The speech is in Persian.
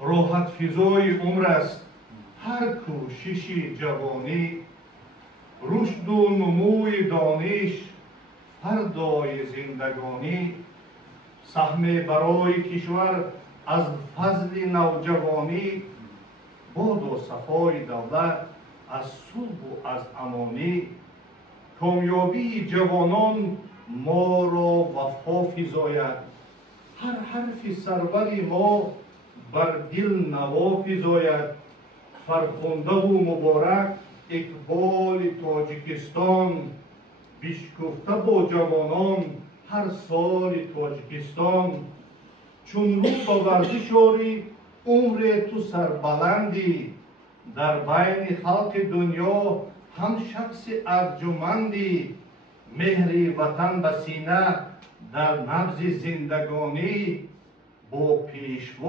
راحت فضای عمر است هر کوشش جوانی. رشد و نموی دانش فردای زندگانی. سهم برای کشور از فضل نوجوانی. باد و صفای دولت از صلح و از امانی. کامیابی جوانان ما را وفا فزاید. هر حرف سرور ما بر دل نوا فزاید. فرخنده و مبارک اقبال تاجیکستان. بشکفته با جوانان هر سال تاجیکستان. چون رو به ورزش آری عمر تو سربلندی. در بین خلق دنیا هم شخص ارجمندی. مهر وطن به سینه در نبض زندگانی با پیشوا